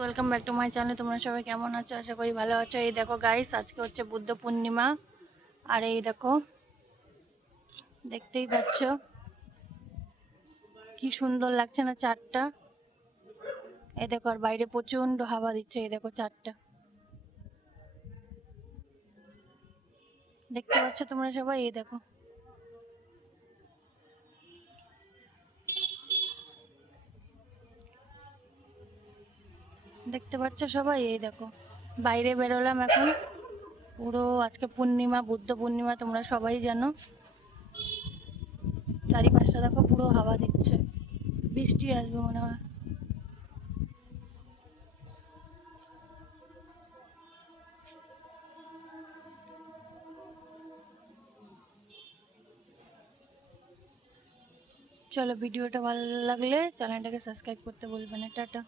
Welcome back to my channel তোমরা সবাই কেমন আছো? আশা করি ভালো আছো। এই দেখো গাইস আজকে হচ্ছে বুদ্ধ পূর্ণিমা। আর এই দেখো, দেখতেই পাচ্ছ কি সুন্দর লাগছে না চারটা। এই দেখো, আর বাইরে প্রচণ্ড হাওয়া দিচ্ছে, এই দেখো চারটা। দেখতে পাচ্ছ তোমরা সবাই? এই দেখো। দেখতে পাচ্ছ সবাই? এই দেখো, বাইরে বেরোলাম এখন। পুরো আজকে পূর্ণিমা, বুদ্ধ পূর্ণিমা, তোমরা সবাই জানো। চারিপাশটা দেখো, পুরো হাওয়া দিচ্ছে। বৃষ্টি আসবে মনে হয়। চলো, ভিডিওটা ভালো লাগলে চ্যানেলটাকে সাবস্ক্রাইব করতে বলবেন না। টাটা।